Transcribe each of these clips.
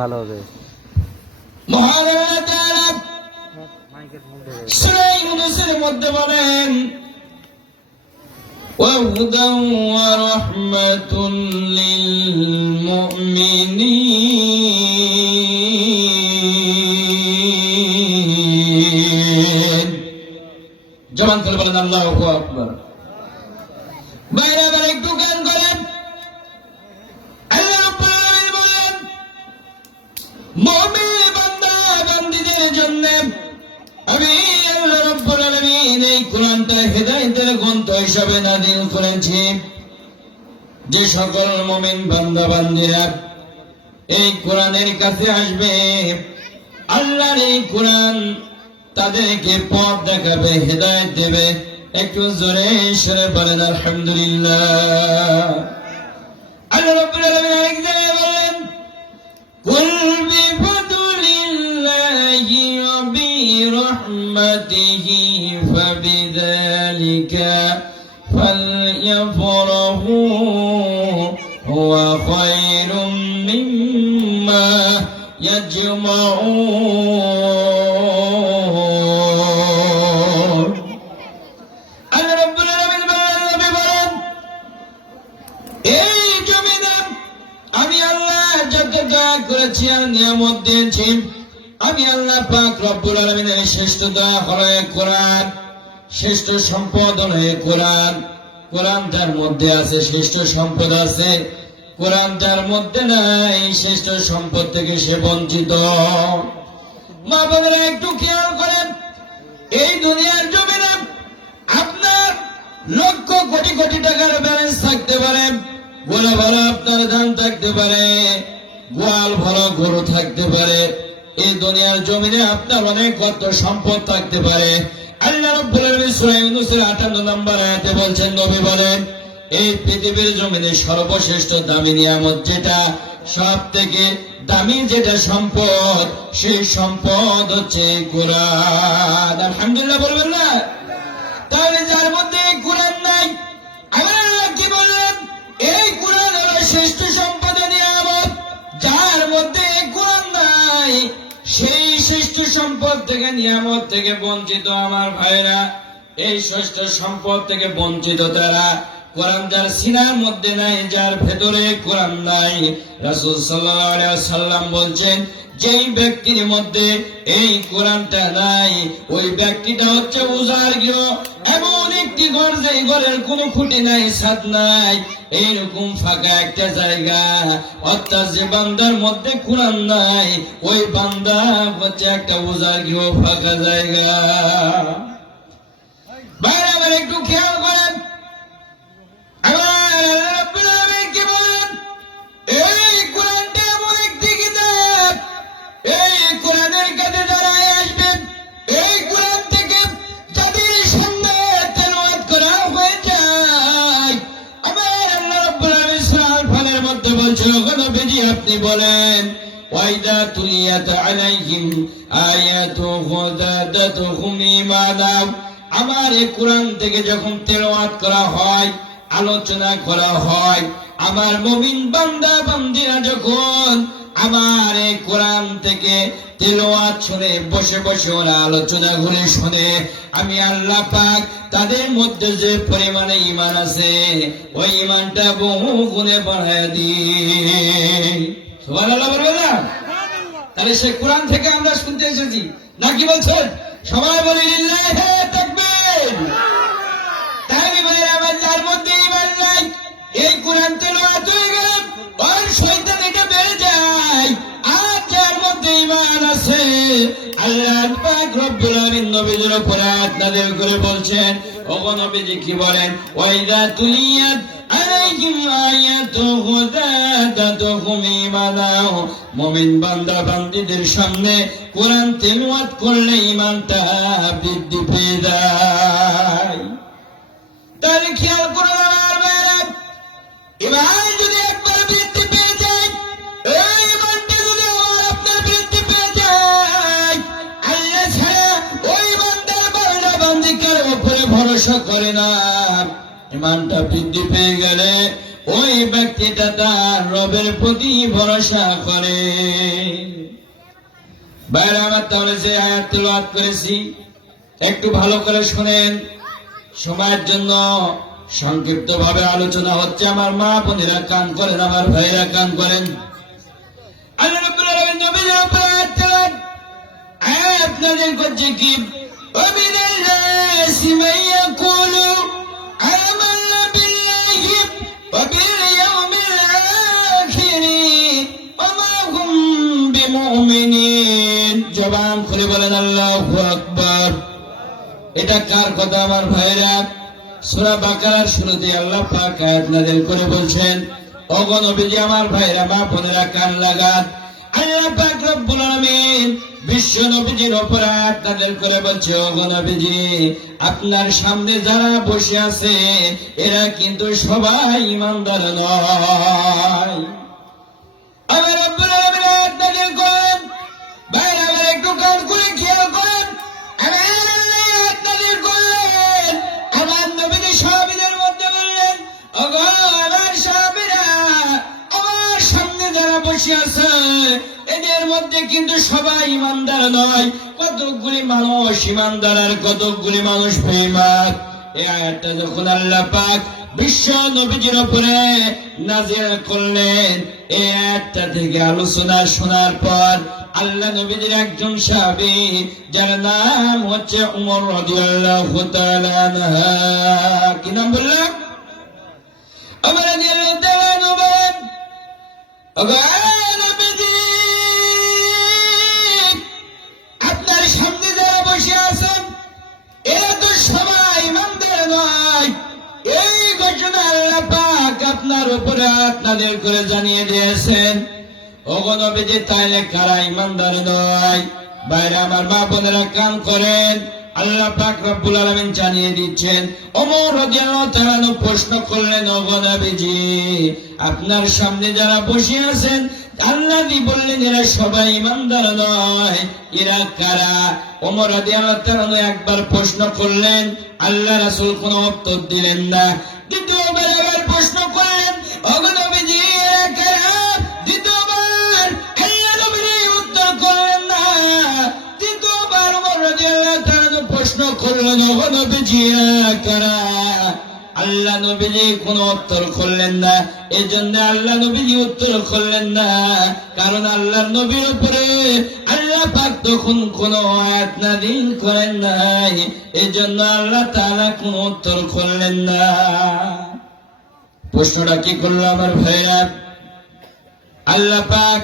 ভালো হবে। মহান আল্লাহ তাআলা সূরা ইউনূসের মধ্যে বলেন ওয়া হুদান ওয়া রাহমাতুল লিল মুমিনিন। জবান করে বলেন আল্লাহু আকবার। বাইরে বাইরে একটু গান করেন। আল্লাহ রাব্বুল আলামিন বলেন মুমিন বান্দা বান্দীদের জন্য আমি আল্লাহ রাব্বুল আলামিন এই কোরআনটা হেদায়েতের গ্রন্থ হিসেবে নাযিল করেছি। যে সকল মুমিন বান্দা বান্দীরা এই কোরআনের কাছে আসবে, আল্লাহর এই কোরআন তাদেরকে পথ দেখাবে, হেদায়েত দেবে। একটু জোরে সরে বলেন আলহামদুলিল্লাহ। আল্লাহ রাব্বুল আলামিন আরেক জায়গায় বলেন কুল বিফাদলিল্লাহি ওয়া বিরহমাতিহি ফাবিযালিকা ফালইফরাহু হুয়া খায়রুম মিম্মা ইয়াজমাউন। আল্লাহ রাব্বুল আলামিন বলেন এই জমিনে আমি আল্লাহ যত দয়া করেছি আর নিয়ামত দিয়েছি, আমি আল্লাহ পাক রব্বুল আলামিনের শ্রেষ্ঠ দয়া হলো কোরআন, শ্রেষ্ঠ সম্পদ হলো কোরআন। কোরআন তার মধ্যে আছে, শ্রেষ্ঠ সম্পদ আছে। কোরআন তার মধ্যে নাই, শ্রেষ্ঠ সম্পদ থেকে সে বঞ্চিত। মা বোনেরা একটু খেয়াল করেন, এই দুনিয়ার জমিনে আপনার লক্ষ কোটি কোটি টাকার ব্যালেন্স থাকতে পারে, গোলা ভালো আপনার ধান থাকতে পারে, গোয়াল ভালো গরু থাকতে পারে, এই দুনিয়ার জমিনে আপনার অনেক অর্থ সম্পদ থাকতে পারে। আল্লাহ রাব্বুল আলামিন সূরা ইউনূসের 58 নম্বর আয়াতে বলছেন, নবী বলেন এই পৃথিবীর জমিনে সর্বশ্রেষ্ঠ দামি নিয়ামত যেটা, সব থেকে দামি যেটা সম্পদ, সেই সম্পদ হচ্ছে কোরআন। আলহামদুলিল্লাহ বলবেন না? তাহলে যার মধ্যে কোরআন নাই, আমার আল্লাহ কি বললেন? এই কোরআন হলো শ্রেষ্ঠ সম্পদের নিয়ামত। যার মধ্যে কোরআন নাই, সেই শ্রেষ্ঠ সম্পদ থেকে, নিয়ামত থেকে বঞ্চিত। আমার ভাইরা, এই শ্রেষ্ঠ সম্পদ থেকে বঞ্চিত তারা। কোরআন যার সিনার মধ্যে নাই, যার ভেতরে কোরআন নাই, রাসূল সাল্লাল্লাহু আলাইহি ওয়াসাল্লাম বলছেন যেই ব্যক্তির মধ্যে এই কোরআনটা নাই, ওই ব্যক্তিটা হচ্ছে উজাড় গৃহ, এমন একটি ঘর যে ঘরের কোনো খুঁটি নাই, ছাদ নাই, এইরকম ফাঁকা একটা জায়গা। অর্থাৎ যে বান্দার মধ্যে কোরআন নাই, ওই বান্দা হচ্ছে একটা উজাড় গৃহ, ফাঁকা জায়গা। বাইরে আবার একটু খেয়াল করেন, আপনি বলেন ওয়াইদা তুলিয়াত আলাইহিম আয়াতুহু যাদাতুহুম ঈমানা। আমার এই কোরআন থেকে যখন তেলাওয়াত করা হয়, আলোচনা করা হয়, আমার মুমিন বান্দা বান্দীরা যখন আমার এই কোরআন থেকে তেলাওয়াত শুনে, বসে বসে ওরা আলোচনাগুলো শুনে, আমি আল্লাহ পাক তাদের মধ্যে যে পরিমাণে ঈমান আছে, ওই ঈমানটা বহু গুণে বাড়ায় দিই। সুবহানাল্লাহ বলবেন না? তাহলে সে কোরআন থেকে আমরা শুনতে এসেছি নাকি বলছেন? সবাই বলি লিল্লাহি তাকবীর। তাহলে ভাইরা আমার, যার মধ্যে ঈমান নাই, এই কোরআন তেলাওয়াত হয়ে গেলে ওই শয়তান এটা বেড়ে যায়। আর যার মধ্যে ঈমান আছে, আল্লাহ পাক রব্বুল আলামিন নবীর উপর আয়াত নাযিল করে বলছেন, ওগো নবীজি কি বলেন? ওয়াইদা তুলিয়াত আলাইহিম আয়াতুহু যাদাতুহুম ঈমানা। মুমিন বান্দা বান্দীদের সামনে কোরআন তেলাওয়াত করলে ঈমানটা বৃদ্ধি পেয়ে যায়। তাহলে খেয়াল করুন আমার ভাইরা, ঈমান যদি একবার বৃদ্ধি পেয়ে যায়, এই ঈমানটা যদি আমার আপনার বৃদ্ধি পেয়ে যায়, আল্লাহ ছাড়া ওই বান্দার বান্দা বান্দিকার উপরে ভরসা করে না। ঈমানটা বৃদ্ধি পেয়ে গেলে ওই ব্যক্তিটা তার রবের প্রতি ভরসা করে। বাইরে আমার তাহলে যে আয়াত তিলাওয়াত করেছি একটু ভালো করে শুনেন। সময়ের জন্য সংক্ষিপ্ত ভাবে আলোচনা হচ্ছে। আমার মা বোনেরা কান করেন, আমার ভাইরা কান করেন। আল্লাহ রাব্বুল আলামিন নবীর উপর আয়াত নাযিল করছে কি, ওয়ামিনাল নাসি মান ইয়াকুলু আমান্না বিল্লাহি ওয়া বিল ইয়াউমিল আখির ওয়া মা হুম বিমুমিনিন। জবান খুলে বলেন আল্লাহু আকবার। এটা কার কথা আমার ভাইরা? সূরা বাকারার শুরুতে আল্লাহ পাক আয়াত নাযিল করে বলছেন, ওগো নবীজি আমার ভাইরা মা বোনেরা কান লাগান। আল্লাহ পাক রব্বুল আলামিন বিশ্ব নবীজির উপর আয়াত নাযিল করে বলছে, ওগো নবীজি আপনার সামনে যারা বসে আছে এরা কিন্তু সবাই ঈমানদার নয়। আমার রব্বুল আলামিন আয়াত নাযিল করেন, ভাইরা আমার একটু কান করে খেয়াল করেন। আয়াত নাযিল করলেন, আমার নবীজি সাহাবীদের মধ্যে বললেন, ওগো আমার সাহাবীরা আমার সামনে যারা বসে আছে এদের মধ্যে কিন্তু সবাই ঈমানদার নয়। কতগুলি মানুষ ঈমানদার আর কতগুলি মানুষ বেঈমান। এই আয়াতটা যখন আল্লাহ পাক বিশ্ব নবীজির উপরে নাযিল করলেন, এই আয়াতটা থেকে আলোচনা শোনার পর আল্লাহ নবীজির একজন সাহাবী যার নাম হচ্ছে উমর রাদিয়াল্লাহু তাআলা আনহু, কি নাম বললাম? উমর রাদিয়াল্লাহু তাআলা আনহু বলেন, ওগো নবীজি আপনার সামনে যারা বসে আছেন এরা তো সবাই ঈমানদার নয়। এই ঘটনা আল্লাহ পাক আপনার উপরে আয়াত নাযিল করে জানিয়ে দিয়েছেন। ওগো নবীজি তাইলে কারা ঈমানদার নয়? বাইরে আমার মা বোনেরা কান করেন। আল্লাহ পাক রব্বুল আলামিন জানিয়ে দিচ্ছেন। ওমর রাদিয়াল্লাহু তাআলা প্রশ্ন করলেন, ওগো নবীজি আপনার সামনে যারা বসে আছেন আল্লাহ বললেন এরা সবাই ঈমানদার নয়, এরা কারা? ওমর রাদিয়াল্লাহু তাআলা একবার প্রশ্ন করলেন, আল্লাহ রাসূল কোনো উত্তর দিলেন না। দ্বিতীয়বার আবার প্রশ্ন করলেন, ওগো নবীজি এরা কারা? দ্বিতীয়বার আল্লাহ নবী উত্তর করলেন না। তৃতীয়বার ওমর রাদিয়াল্লাহু তাআলা প্রশ্ন করলেন, ওগো নবীজি এরা কারা? আল্লাহ নবীজি কোন উত্তর করলেন না। এই জন্য আল্লাহ নবীজি উত্তর করলেন না, কারণ আল্লাহ নবীর উপরে আল্লাহ পাক তখন কোন আয়াত নাযিল করেন নাই। এই জন্য আল্লাহ তাআলা কোন উত্তর করলেন না। প্রশ্নটা কি করলো আমার ভাইরা? আল্লাহ পাক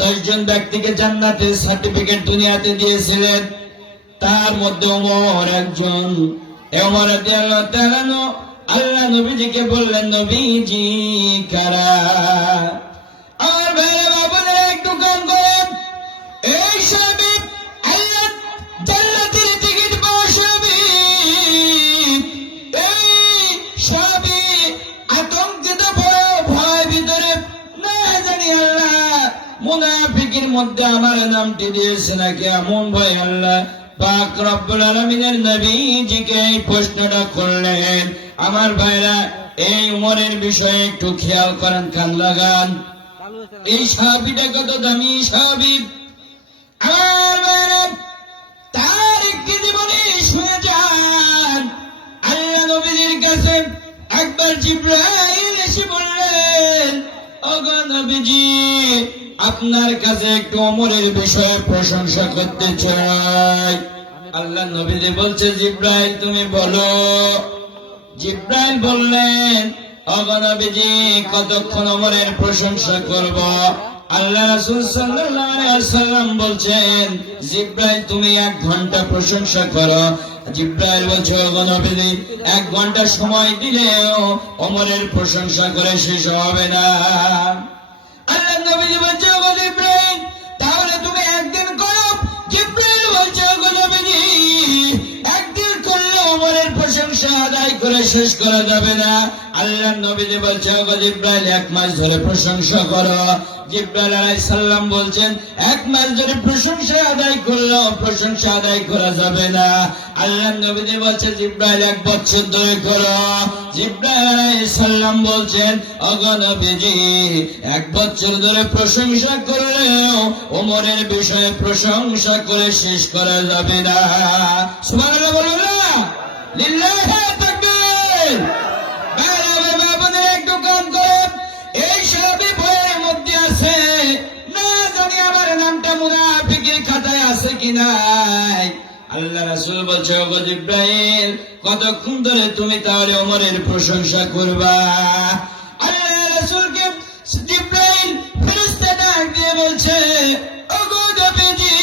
10 জন ব্যক্তিকে জান্নাতের সার্টিফিকেট দুনিয়াতে দিয়েছিলেন, তার মধ্যে ওমর একজন। ওমর রাদিয়াল্লাহু তাআলা আল্লাহ নবীজিকে বললেন, নবীজি কারা? আমার ভাইরা বাবারা একটু কান করেন। এই সাহাবী আল্লাহ জান্নাতের টিকিট পাওয়া সাহাবী। এই সাহাবী আতঙ্কিত ভয় ভিতরে, না জানি আল্লাহ মুনাফিকের মধ্যে আমার নামটি দিয়েছে নাকি এমন ভয় আল্লাহ পাক রব্বুল আলামিনের নবীজিকে এই প্রশ্নটা করলেন। আমার ভাইরা এই উমরের বিষয়ে একটু খেয়াল করেন, কান লাগান। এই সাহাবীটা কত দামি সাহাবী। আমার ভাইরা তার একটি জীবনী শুনে যান। আল্লাহ নবীজির কাছে একবার জিবরাইল এসে বললেন, ওগো নবীজি আপনার কাছে একটু ওমরের বিষয়ে প্রশংসা করতে চাই। আল্লাহ নবীজি বলছে, জিবরাইল তুমি বলো। জিবরাইল বললেন, ওগো নবীজি কতক্ষণ ওমরের প্রশংসা করব? আল্লাহ রাসূল সাল্লাল্লাহু আলাইহি ওয়াসাল্লাম বলছেন, জিবরাইল তুমি 1 ঘন্টা প্রশংসা করো। জিবরাইল বলছে, ওগো নবীজি 1 ঘন্টা সময় দিলেও ওমরের প্রশংসা করে শেষ হবে না। আল্লাহ নবীজি বলছে, ওগো জিবরাইল তাহলে তুমি একদিন করো। জিবরাইল বলছে, ওগো নবীজি একদিন করলে ওমরের প্রশংসা আদায় করে শেষ করা যাবে না। আল্লাহর নবীজি বলছে, ওগো জিব্রাইল, 1 মাস ধরে প্রশংসা করো। জিব্রাইল আলাইহিস সালাম বলছেন, 1 মাস ধরে প্রশংসা আদায় করলেও প্রশংসা আদায় করা যাবে না। আল্লাহর নবীজি বলছে, জিব্রাইল 1 বছর ধরে করো। জিব্রাইল আলাইহিস সালাম বলছেন, ওগো নবীজি, 1 বছর ধরে প্রশংসা করলেও ওমরের বিষয়ে প্রশংসা করে শেষ করা যাবে না। সুবহানাল্লাহ বলুন না, লিল্লাহি তাকবীর। একটু কাম করেন, এই সাহাবী বইয়ের মধ্যে আছে, না জানি আমার নামটা মুনাফিকের খাতায় আছে কি নাই। আল্লাহ রাসূল বলছে, ওগো জিব্রাইল, কতক্ষণ ধরে তুমি তাহলে ওমরের প্রশংসা করবা? আল্লাহ রাসূলকে জিব্রাইল ফেরেশতা ডাক দিয়ে বলছে, ওগো নবীজি,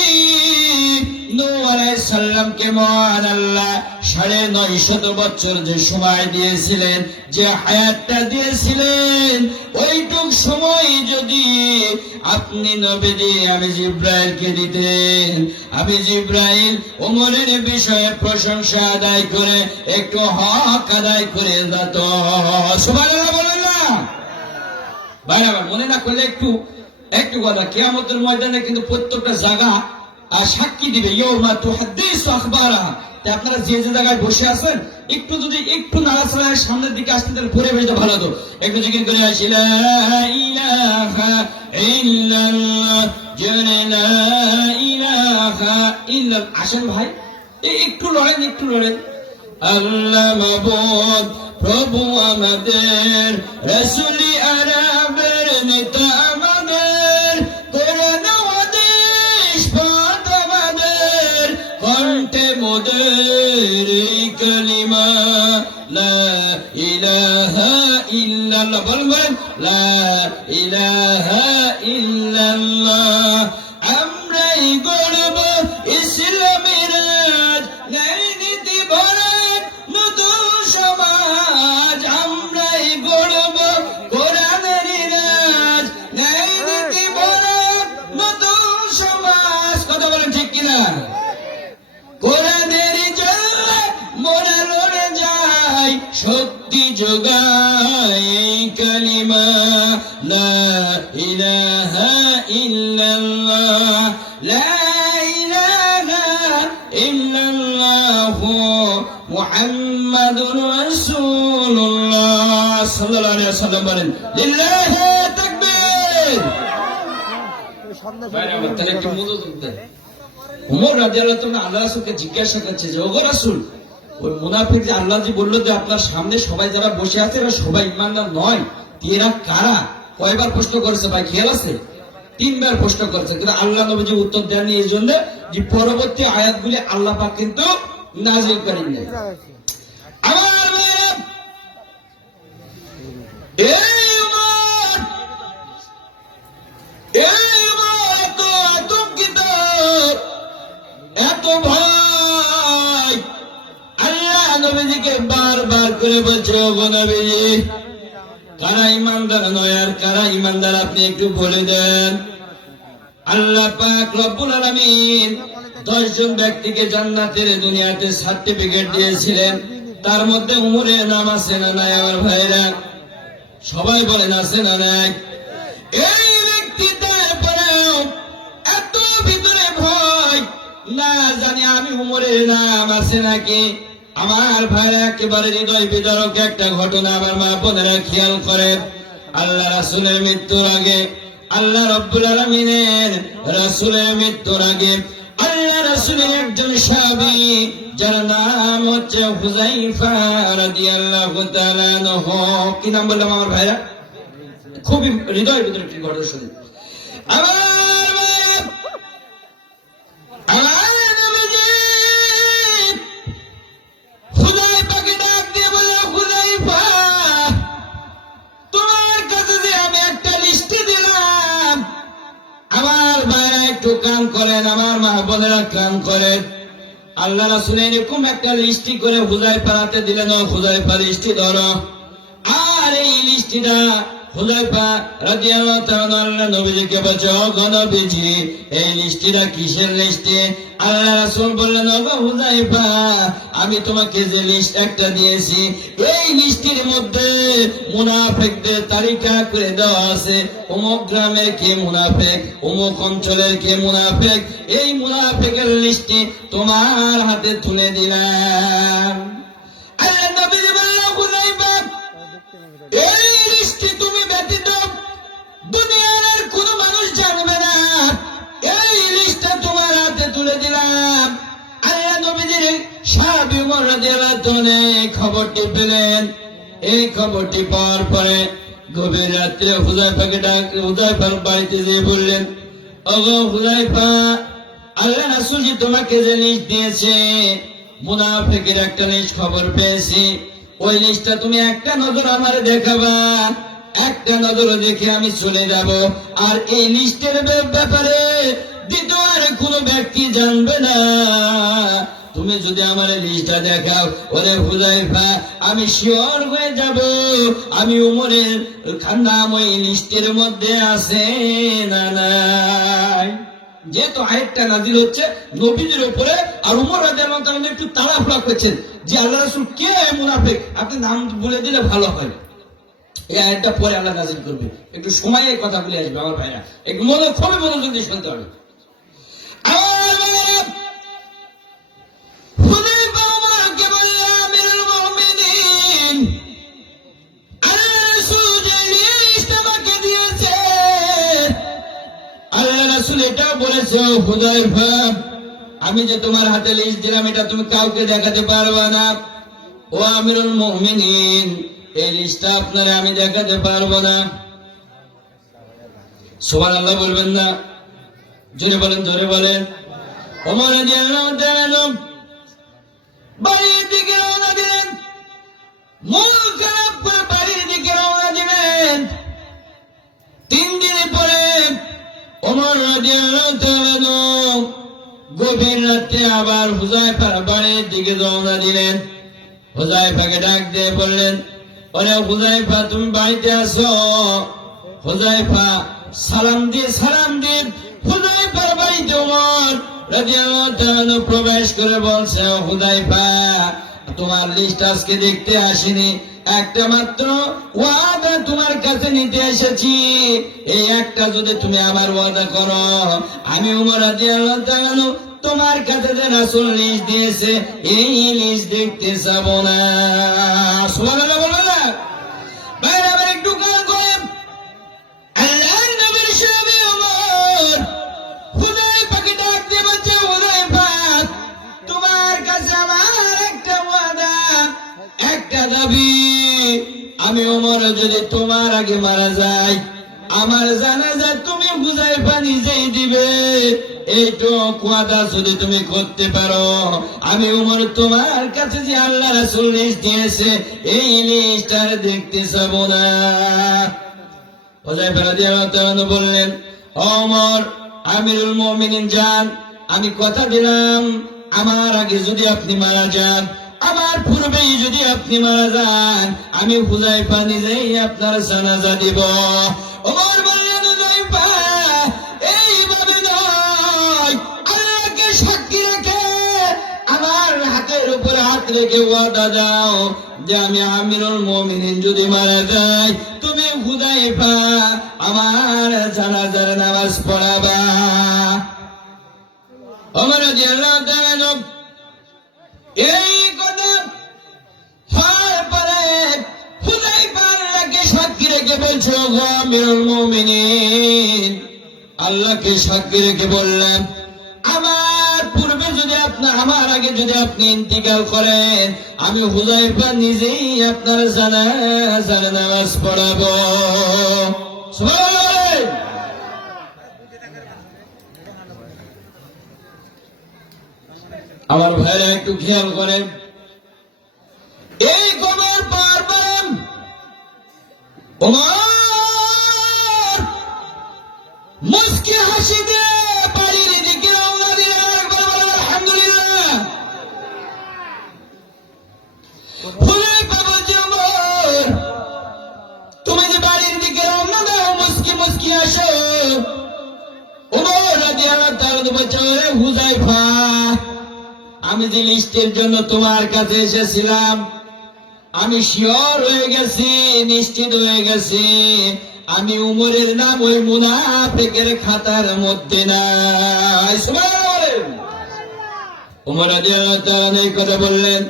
নূহ আলাইহিস সালামকে মহান আল্লাহ 950 বছর যে সময় দিয়েছিলেন, যে হায়াতটা দিয়েছিলেন, ওইটুক সময় যদি আপনি নবীজি আমি জিব্রাইলকে দিতেন, আমি জিব্রাইল ওমরের বিষয়ে প্রশংসা আদায় করে একটু হক আদায় করে যেত। সুবহানাল্লাহ বলেন না ভাই? আমার মনে না করলে একটু কথা, কিয়ামতের ময়দানে কিন্তু প্রত্যেকটা জায়গা সাক্ষী দিবে। ইয়াউমা তুহাদ্দিসু আখবারাহা। আপনারা যে যে জায়গায় বসে আছেন, যদি একটু নাড়াচাড়া সামনের দিকে আসতে, তাহলে পরে বেশি ভালো হতো। একটু জিকির করে আসি, লা ইলাহা ইল্লাল্লাহ, লা ইলাহা ইল্লাল্লাহ। আসেন ভাই, একটু লড়েন। আল্লাহ মাবুদ, প্রভু আমাদের, রাসূলি আরবের নেতা আমাদের, কোরআন আদেশ পাঠ আমাদের, কণ্ঠে মোদের কালিমা লা ইলাহা ইল্লাল্লাহ। বলেন, লা ইলাহা ইল্লাল্লাহ। আমরাই গর্ব ইসলামের রাজ, নীতি ভরত নতুন সমাজ। আমরাই গর্ব কোরআনের রাজ, নীতি ভরত নতুন সমাজ। কথা বলেন ঠিক কিনা? কোরআনের জন্য মোরা লড়ে যাই, শক্তি যোগায় কালিমা লা ইলাহা ইল্লাল্লাহ, লা ইলাহা ইল্লাল্লাহ মুহাম্মাদুর রাসূলুল্লাহ সাল্লাল্লাহু আলাইহি ওয়াসাল্লাম। বলেন, লিল্লাহি তাকবীর। তাহলে একটু মনোযোগ দেন। ওমর রাদিয়াল্লাহু তাআলা আল্লাহ রাসূলকে জিজ্ঞাসা করছে যে, ওগো রাসূল, ওই মুনাফিক যে আল্লাহ জি বললো যে আপনার সামনে সবাই যারা বসে আছে এরা সবাই ইমানদার নয়, এরা কারা? কয়বার প্রশ্ন করেছে ভাই, খেয়াল আছে? 3 বার প্রশ্ন করেছে, কিন্তু আল্লাহ নবীজি উত্তর দেননি। এই জন্য যে পরবর্তী আয়াতগুলি আল্লাহ পাক কিন্তু নাযিল করেন নাই। আমার ভাইরা, এই উম্মত এত আতঙ্কিত, এত ভয়। আল্লাহ নবীজিকে বারবার করে বলছে, ওগো নবীজি, কারা ইমানদার নয় আর কারা ইমানদার আপনি একটু বলে দেন। আল্লাহ পাক রব্বুল আলামিন 10 জন ব্যক্তিকে জান্নাতের দুনিয়াতে সার্টিফিকেট দিয়েছিলেন। তার মধ্যে উমরের নাম আছে না নাই? আমার ভাইরা সবাই বলেন, আছে না নাই? এই ব্যক্তি তারপরেও এত ভিতরে ভয়, না জানি আমি উমরের নাম আছে নাকি। আমার ভাইরা একেবারে হৃদয় বিদারক একটা ঘটনা আমার মা বোনেরা খেয়াল করেন। আল্লাহ রাসূলের মৃত্যুর আগে, আল্লাহ রাব্বুল আলামিনের রাসূলের মৃত্যুর আগে আল্লাহ রাসূলের একজন সাহাবী, যার নাম হচ্ছে হুযায়ফা রাদিয়াল্লাহু তাআলা আনহু। কি নাম বললাম আমার ভাইরা? খুবই হৃদয় বিদারক একটি ঘটনা শুনুন। কান করেন আমার মা বোনেরা, কান করেন। আল্লাহ রাসূল এরকম একটা লিস্টি করে হুযায়ফার হাতে দিলেন, হুযায়ফা লিস্টি ধরো। আর এই লিস্টিটা হুযায়ফা রাদিয়াল্লাহু তাআলা আল্লাহ নবীজিকে বলছে, ও গো নবীজি, এই লিস্টিটা কিসের লিস্টে? আল্লাহ রাসূল বললেন, ও গো হুযায়ফা, আমি তোমাকে যে লিস্ট একটা দিয়েছি, এই লিস্টের মধ্যে মুনাফিকদের তালিকা করে দেওয়া আছে। অমুক গ্রামের কে মুনাফিক, অমুক অঞ্চলের কে মুনাফিক, এই মুনাফিকের লিস্টে তোমার হাতে তুলে দিলাম। আল্লাহ নবী বললেন, হুযায়ফা, এই লিস্টে তুমি ব্যতীত দুনিয়ার আর কোনো মানুষ জানবে না। এই লিস্টটা তোমার হাতে তুলে দিলাম। আল্লাহ নবীজির সাহাবী ওমর রাদিয়াল্লাহু তাআলা এই খবরটি পেলেন। এই খবরটি পাওয়ার পরে গভীর রাত্রে হুযায়ফার বাড়িতে যেয়ে বললেন, ওগো হুযায়ফা, আল্লাহ রাসূল যে তোমাকে যে লিস্ট দিয়েছে, মুনাফিকের একটা লিস্ট খবর পেয়েছি। ওই লিস্টটা তুমি একটা নজর আমারে দেখাবা, একটা নজর দেখে আমি চলে যাব। আর এই লিস্টের ব্যাপারে দ্বিতীয় আর কোনো ব্যক্তি জানবে না। তুমি যদি আমার লিস্টটা দেখাও, ওরে হুযায়ফা, আমি শিওর হয়ে যাব আমি উমরের নাম ওই লিস্টের মধ্যে আছে না নাই। যেহেতু আয়াতটা নাযিল হচ্ছে নবীদের উপরে, আর উমর রাদিয়াল্লাহু তাআলা একটু তাড়াহুড়া করেছেন যে আল্লাহ রাসূল কে মুনাফিক, আপনি নাম বলে দিলে ভালো হয়। এই আয়াতটা পরে আল্লাহ নাযিল করবে। একটু সময় এই কথাগুলি আসবে আমার ভাইরা, একটু খুবই মনোযোগ দিয়ে শুনতে হবে। হুযায়ফা ওমরকে বলল, আমিরুল মুমিনিন, আল্লাহ রাসূল যে লিস্ট আমাকে দিয়েছে, আল্লাহ রাসূল এটাও বলেছে, ও হুযায়ফা, আমি যে তোমার হাতে লিস্ট দিলাম এটা তুমি কাউকে দেখাতে পারবে না। ও আমিরুল মুমিনিন, এই লিস্টটা আপনারা আমি দেখাতে পারবো না। সুবহানাল্লাহ বলবেন না? জোরে বলেন, জোরে বলেন। ওমর রাদিয়াল্লাহু তাআলা বাড়ির দিকে রওনা দিলেন, মন খারাপ করে বাড়ির দিকে রওনা দিলেন। 3 দিন পরে ওমর রাদিয়াল্লাহু তাআলা গভীর রাতে আবার হুযায়ফার বাড়ির দিকে রওনা দিলেন। হুযায়ফাকে ডাক দিয়ে বললেন, ওরে হুযায়ফা, তুমি বাড়িতে আসো। হুযায়ফা সালাম দিয়ে হুযায়ফার বাড়িতে ওমর রাদিয়াল্লাহু তাআলা প্রবেশ করে বলছে, ও হুযায়ফা, তোমার লিস্ট আজকে দেখতে আসিনি, একটা মাত্র ওয়াদা তোমার কাছে নিতে এসেছি। এই একটা যদি তুমি আমার ওয়াদা করো, আমি ওমর রাদিয়াল্লাহু তাআলা তোমার কাছে যে রাসূল লিস্ট দিয়েছে এই লিস্ট দেখতে যাব না। সুবহানাল্লাহ বলবেন না? বাইরে আবার একটু কান করেন। আল্লাহর নবীর সাহাবী ওমর হুযায়ফাকে ডাক দিয়ে বলছে, হুযায়ফা, তোমার কাছে আমার একটা ওয়াদা, একটা দাবি। আমি ওমর যদি তোমার আগে মারা যাই, আমার জানাজা তুমি হুযায়ফা নিজেই দিবে। এইটুকু ওয়াদা যদি তুমি করতে পারো, আমি ওমর তোমার কাছে যে আল্লাহ রাসূল লিস্ট দিয়েছে এই লিস্ট আর দেখতে যাব না। হুযায়ফা রাদিয়াল্লাহু তাআলা বললেন, ওমর, আমিরুল মুমিনিন যান, আমি কথা দিলাম আমার আগে যদি আপনি মারা যান, আমার পূর্বেই যদি আপনি মারা যান, আমি হুযায়ফা নিজেই আপনার জানাজা দিব। ওমর বললেন, হুযায়ফা, এইভাবে নয়, আল্লাহকে সাক্ষী রেখে আমার হাতের উপর হাত রেখে ওয়াদা দাও যে আমি আমিরুল মুমিনিন যদি মারা যাই, তুমি হুযায়ফা আমার জানাজার নামাজ পড়াবা। ওমর রাদিয়াল্লাহু তাআলা এই কথা হওয়ার পরে হুযায়ফা আল্লাহকে সাক্ষী রেখে বলছে, ও আমিরুল মুমিনিন, আল্লাহকে সাক্ষী রেখে বললেন, আমার পূর্বে যদি আমার আগে যদি আপনি ইন্তিকাল করেন, আমি হুযায়ফা নিজেই আপনার জানাজার নামাজ পড়াবো। সুবহানাল্লাহ। আমার ভাইরা একটু খেয়াল করেন, এই খবর পাওয়ার পরে ওমর মুস্কি হাসি দিয়ে বাড়ির দিকে রওনা দিলেন। একবার বলেন আলহামদুলিল্লাহ। হুযায়ফা বলছে, ওমর, তুমি যে বাড়ির দিকে রাদিয়াল্লাহু তাআলা বলছে, হুযায়ফা, আমি যে লিস্টের জন্য তোমার কাছে এসেছিলাম, আমি শিওর হয়ে গেছি, নিশ্চিত হয়ে গেছি, আমি উমরের নাম ওই মুনাফিকের খাতার মধ্যে নাই। সুবহানাল্লাহ বলেন। উমর রাদিয়াল্লাহু তাআলা এই কথা বললেন।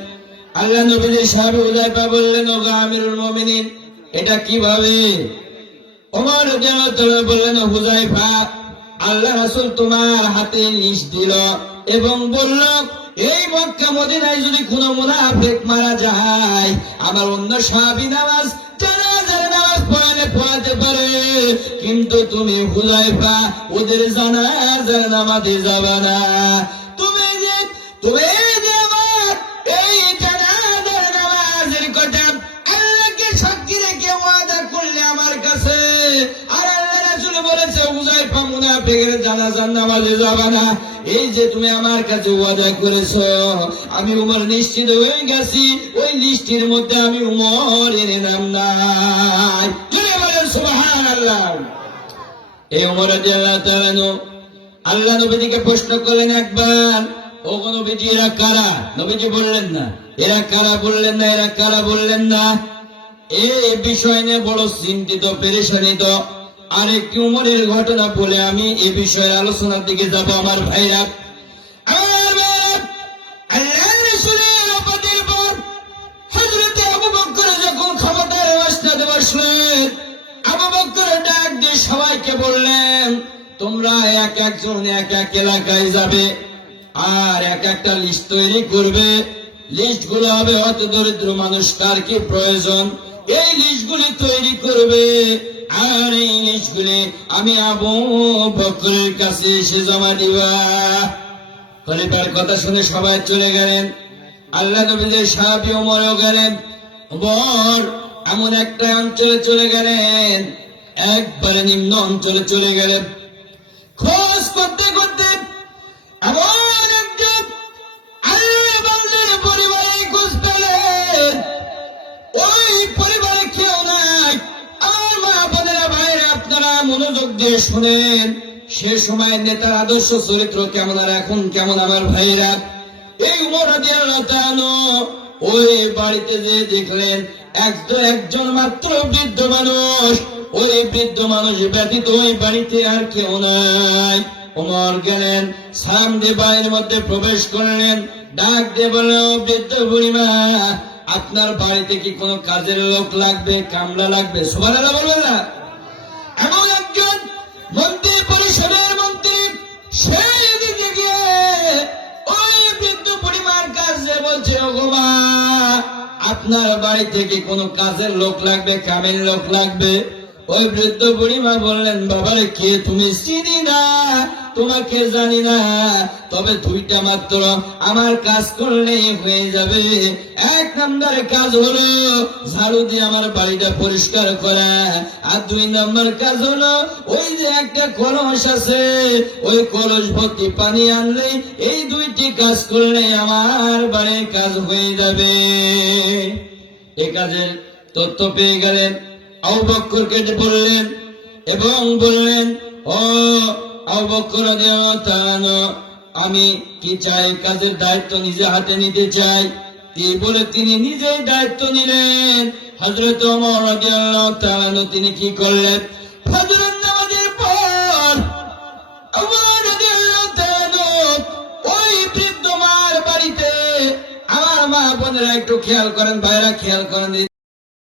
আল্লাহ নবীজি সাহাবী হুযায়ফা বললেন, ওগো আমিরুল মুমিনিন, এটা কিভাবে? উমর রাদিয়াল্লাহু তাআলা বললেন, হুযায়ফা, আল্লাহ রাসূল তোমার হাতে লিস্ট দিল এবং বলল, এই মক্কা মদিনায় যদি কোনো মুনাফিক মারা যায়, আমার অন্য সাহাবী নামাজ জানাজার নামাজ পড়াতে পারে, কিন্তু তুমি হুযায়ফা ওদের জানাজার নামাজে যাবে না। তুমি যে আমার এই জানাজার নামাজের কথা আল্লাহকে সাক্ষী রেখে ওয়াদা করলে আমার কাছে, আর আল্লাহ রাসূল বলেছে হুযায়ফা মুনাফিকের জানাজার নামাজে যাবে না, এই যে তুমি আমার কাছে ওয়াদা করেছো, আমি উমর নিশ্চিত হয়ে গেছি, ওই লিস্টের মধ্যে আমি উমরের নাম নাই। বলেন সুবহানাল্লাহ। এই উমর রাদিয়াল্লাহু তাআলা আল্লাহ নবীকে প্রশ্ন করলেন একবার, ও নবীজি এরা কারা? নবীজি বললেন না। এরা কারা বললেন না, এরা কারা বললেন না। এই বিষয় নিয়ে বড় চিন্তিত, পেরেশানিত। আরেকটি উমরের ঘটনা বলে আমি এই বিষয়ের আলোচনার দিকে যাব। আমার ভাইরা, আল্লাহ রাসূলের ওপরের পর হযরত আবু বকর যখন ক্ষমতার রাস্তাতে বসলেন, আবু বকর ডাক দিয়ে সবাইকে বললেন, তোমরা এক একজন এক এক এলাকায় যাবে আর এক একটা লিস্ট তৈরি করবে। লিস্টগুলো হবে অত দরিদ্র মানুষ কার কি প্রয়োজন, এই লিস্টগুলি তৈরি করবে, আর এই লিস্টগুলি আমি আবু বকরের কাছে এসে জমা দিবা। খলিফার কথা শুনে সবাই চলে গেলেন। আল্লাহ নবীর সাহাবী ওমরও গেলেন। ওমর এমন একটা অঞ্চলে চলে গেলেন, একবারে নিম্ন অঞ্চলে চলে গেলেন। খোঁজ করতে করতে এমন একজন আল্লাহর বান্দার পরিবারে খোঁজ পেলেন। ওই পরিবারে কেউ নাই। আমার মা বোনেরা, ভাইরা, আপনারা মনোযোগ দিয়ে শুনেন। সে সময় নেতার আদর্শ চরিত্র কেমন আর এখন কেমন আমার ভাইরা। এই উমর রাদিয়াল্লাহু তাআলা ওই বাড়িতে যে দেখলেন একজন মাত্র বৃদ্ধ মানুষ, ওই বৃদ্ধ মানুষ ব্যতীত ওই বাড়িতে আর কেউ নাই। ওমর গেলেন, সালাম দিয়ে বাড়ির মধ্যে প্রবেশ করলেন, ডাক দিয়ে বলল, বৃদ্ধ বুড়িমা, আপনার বাড়িতে কি কোনো কাজের লোক লাগবে, কামলা লাগবে? সুবহানাল্লাহ বলবেন না? এমন একজন মন্ত্রী, পরিষদের মন্ত্রী, সেই এদিকে গিয়ে ওই বৃদ্ধ বুড়িমার কাছে বলছে, ওগো মা, আপনার বাড়ি থেকে কোনো কাজের লোক লাগবে, কামের লোক লাগবে? ওই বৃদ্ধ বুড়িমা বললেন, বাবারে, কে তুমি? চিনি না, তোমাকে জানি না, তবে দুইটা মাত্র আমার কাজ করলেই হয়ে যাবে। এক নম্বরের কাজ হলো ঝাড়ু দিয়ে আমার বাড়িটা পরিষ্কার করা, আর দুই নম্বর কাজ হলো ওই যে একটা কলস আছে, ওই কলস ভর্তি পানি আনলে, এই দুইটি কাজ করলে আমার বাড়ির কাজ হয়ে যাবে। এ কাজের তথ্য পেয়ে গেলেন, আবু বকরকে বললেন এবং বললেন, ও আবু বকর রাদিয়াল্লাহু তাআলা, আমি কি চাই, কাজের দায়িত্ব নিজে হাতে নিতে চাই। এই বলে তিনি নিজেই দায়িত্ব নিলেন। হযরত ওমর রাদিয়াল্লাহু তাআলা তিনি কি করলেন, ফজরের নামাজের পর ওমর রাদিয়াল্লাহু তাআলা ওই বৃদ্ধ মার বাড়িতে, আমার মা বোনেরা একটু খেয়াল করেন, ভাইরা খেয়াল করেন।